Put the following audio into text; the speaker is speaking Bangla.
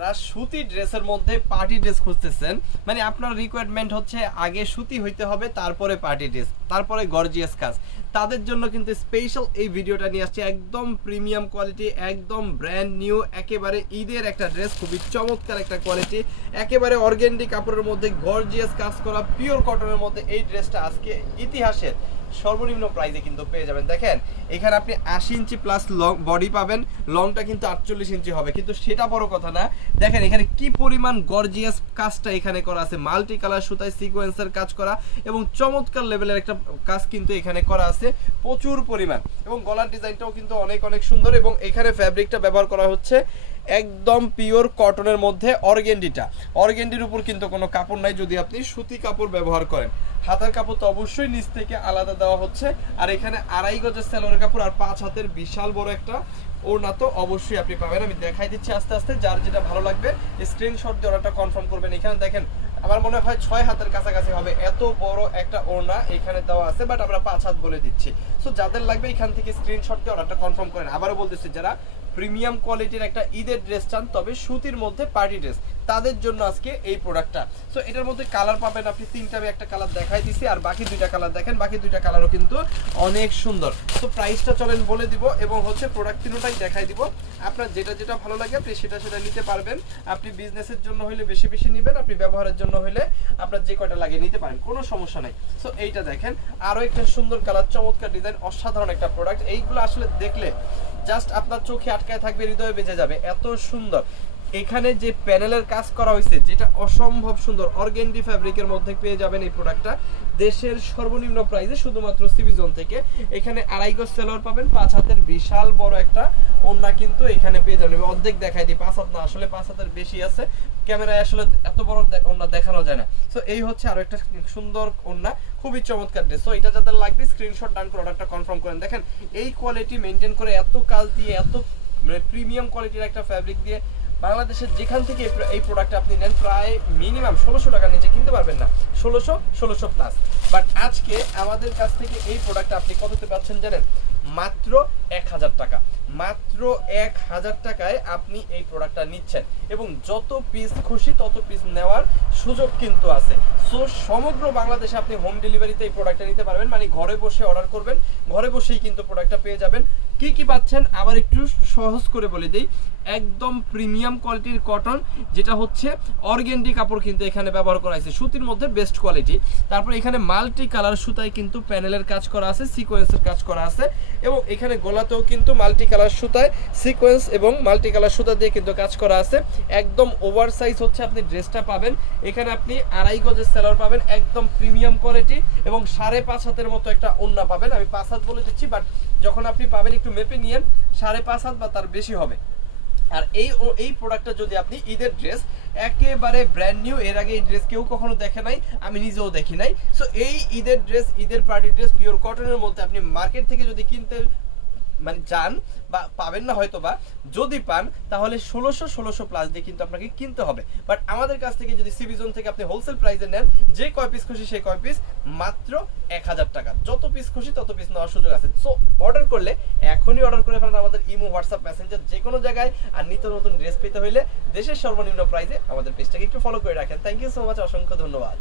যারা সুতি ড্রেসের মধ্যে পার্টি ড্রেস খুঁজতেছেন, মানে আপনার রিকোয়ারমেন্ট হচ্ছে আগে সুতি হইতে হবে, তারপরে পার্টি ড্রেস, তারপরে গর্জিয়াস কাজ, তাদের জন্য কিন্তু স্পেশাল এই ভিডিওটা নিয়ে আসছে। একদম প্রিমিয়াম কোয়ালিটি, একদম ব্র্যান্ড নিউ, একেবারে ঈদের একটা ড্রেস, খুবই চমৎকার একটা কোয়ালিটি, একেবারে অর্গেন্ডি কাপড়ের মধ্যে গর্জিয়াস কাজ করা পিওর কটনের মধ্যে এই ড্রেসটা আজকে ইতিহাসের সর্বনিম্ন প্রাইসে কিন্তু পেয়ে যাবেন। দেখেন এখানে আপনি 80 ইঞ্চি প্লাস লং বডি পাবেন, লংটা কিন্তু 48 ইঞ্চি হবে, কিন্তু সেটা বড় কথা না। দেখেন এখানে কি পরিমাণ গর্জিয়াস কাজটা এখানে করা আছে, মাল্টি কালার সুতায় সিকোয়েন্সের কাজ করা এবং চমৎকার লেভেলের একটা কাজ কিন্তু এখানে করা আছে প্রচুর পরিমাণ, এবং গলার ডিজাইনটাও কিন্তু অনেক অনেক সুন্দর। এবং এখানে ফ্যাব্রিকটা ব্যবহার করা হচ্ছে একদম পিওর কটনের মধ্যে অর্গেন্ডিটা, অর্গেন্ডির উপর কিন্তু কোনো কাপড় নাই যদি আপনি সুতি কাপড় ব্যবহার করেন। হাতার কাপড় তো অবশ্যই নিচ থেকে আলাদা দেওয়া হচ্ছে, আর এখানে 2.5 গজের সালোয়ার কাপড় আর 5 হাতের বিশাল বড় একটা ওড়না তো অবশ্যই আপনি পাবেন। আমি দেখাই দিচ্ছি আস্তে আস্তে, যার যেটা ভালো লাগবে স্ক্রিনশট দিয়ে অর্ডারটা কনফার্ম করবেন। এখানে দেখেন আমার মনে হয় 6 হাতের কাছাকাছি হবে, এত বড় একটা ওড়না এখানে দেওয়া আছে, বাট আমরা 5 হাত বলে দিচ্ছি। সো যাদের লাগবে এখান থেকে স্ক্রিনশট দিয়ে অর্ডারটা কনফার্ম করেন। আবারও বলতেছি, যারা প্রিমিয়াম কোয়ালিটির একটা ঈদের ড্রেস চান, তবে সুতির মধ্যে পার্টি ড্রেস, তাদের জন্য আজকে এই প্রোডাক্টটা। সো এটার মধ্যে কালার পাবেন আপনি 3টা, আমি একটা কালার দেখাই দিছি, আর বাকি 2টা কালার দেখেন, বাকি 2টা কালারও কিন্তু অনেক সুন্দর। তো প্রাইসটা চলেন বলে দিব, এবং হচ্ছে প্রোডাক্ট তিনটাই দেখাই দিব। আপনার যেটা যেটা ভালো লাগে আপনি সেটা সেটা নিতে পারবেন। আপনি বিজনেসের জন্য হইলে বেশি বেশি নেবেন, আপনি ব্যবহারের জন্য হইলে আপনার যে কয়টা লাগে নিতে পারেন, কোনো সমস্যা নাই। সো এইটা দেখেন, আরো একটা সুন্দর কালার, চমৎকার ডিজাইন, অসাধারণ একটা প্রোডাক্ট। এইগুলো আসলে দেখলে জাস্ট আপনার চোখে আটকায় থাকবে, হৃদয়ে বেজে যাবে, এত সুন্দর। এখানে যে প্যানেলের কাজ করা হয়েছে যেটা অসম্ভব সুন্দর, অর্গেন্ডি ফ্যাব্রিকের মধ্যে পেয়ে যাবেন এই প্রোডাক্টটা দেশের সর্বনিম্ন প্রাইসে শুধুমাত্র সিবি জোন থেকে। এখানে 2.5 গজ সালোয়ার পাবেন, 5 হাতের বিশাল বড় একটা ওড়না কিন্তু এখানে পেয়ে যাবেন। অর্ধেক দেখাই দিই, 5 হাত না, আসলে 5 হাতের বেশি আছে, ক্যামেরায় আসলে এত বড় ওড়না দেখানো যায় না। সো এই হচ্ছে আরো একটা সুন্দর ওড়না, খুবই চমৎকার ড্রেস। সো এটা যাদের লাগবে স্ক্রিনশট ডান করে অর্ডারটা কনফার্ম করেন। দেখেন এই কোয়ালিটি মেনটেন করে, এত কাজ দিয়ে, এত প্রিমিয়াম কোয়ালিটির একটা ফ্যাব্রিক দিয়ে বাংলাদেশের যেখান থেকে এই প্রোডাক্ট আপনি নেন, প্রায় মিনিমাম 1600 টাকার নিচে কিনতে পারবেন না, 1600 প্লাস। বাট আজকে আমাদের কাছ থেকে এই প্রোডাক্ট আপনি কততে পাচ্ছেন জানেন? মাত্র 1000 টাকা, মাত্র 1000 টাকায় আপনি এই প্রোডাক্টটা নিচ্ছেন, এবং যত পিস খুশি তত পিস নেওয়ার সুযোগ কিন্তু আছে। সো সমগ্র বাংলাদেশে আপনি হোম ডেলিভারিতে এই প্রোডাক্টটা নিতে পারবেন, মানে ঘরে বসে অর্ডার করবেন, ঘরে বসেই কিন্তু প্রোডাক্টটা পেয়ে যাবেন। কি কি পাচ্ছেন আবার একটু সহজ করে বলে দেই। একদম প্রিমিয়াম কোয়ালিটির কটন, যেটা হচ্ছে অর্গেন্ডি কাপড় কিন্তু এখানে ব্যবহার করা হয়েছে, সুতির মধ্যে বেস্ট কোয়ালিটি। তারপর এখানে মাল্টি কালার সুতায় কিন্তু প্যানেলের কাজ করা আছে, সিকোয়েন্সের কাজ করা আছে, এবং এখানে গলাতেও কিন্তু মাল্টি কালার সুতায় সিকোয়েন্স এবং মাল্টি কালার সুতা দিয়ে কিন্তু কাজ করা আছে। একদম ওভার সাইজ হচ্ছে আপনি ড্রেসটা পাবেন। এখানে আপনি 2.5 গজের সালোয়ার পাবেন, একদম প্রিমিয়াম কোয়ালিটি, এবং 5.5 হাতের মতো একটা ওড়না পাবেন। আমি 5 হাত বলে দিচ্ছি, বাট যখন আপনি পাবেন একটু মেপে নিয়েন, 5.5 হাত বা তার বেশি হবে। আর এই প্রোডাক্টটা যদি আপনি ঈদের ড্রেস, একেবারে ব্র্যান্ড নিউ, এর আগে এই ড্রেস কেউ কখনো দেখে নাই, আমি নিজেও দেখি নাই। সো এই ঈদের ড্রেস, ঈদের পার্টি ড্রেস পিওর কটনের মধ্যে আপনি মার্কেট থেকে যদি কিনতে মানে যান, বা পাবেন না হয়তো, বা যদি পান তাহলে 1600 প্লাস দিয়ে কিন্তু আপনাকে কিনতে হবে। বাট আমাদের কাছ থেকে যদি সিবি জোন থেকে আপনি হোলসেল প্রাইসে নেন, যে কয় পিস খুশি সেই কয় পিস, মাত্র 1000 টাকা, যত পিস খুশি তত পিস নেওয়ার সুযোগ আছে। সো অর্ডার করলে এখনই অর্ডার করে ফেলেন আমাদের ইমো, হোয়াটসঅ্যাপ, মেসেঞ্জার, যে কোনো জায়গায়। আর নিত্য নতুন ড্রেস পেতে হইলে দেশের সর্বনিম্ন প্রাইসে আমাদের পেজটাকে একটু ফলো করে রাখেন। থ্যাংক ইউ সো মাচ, অসংখ্য ধন্যবাদ।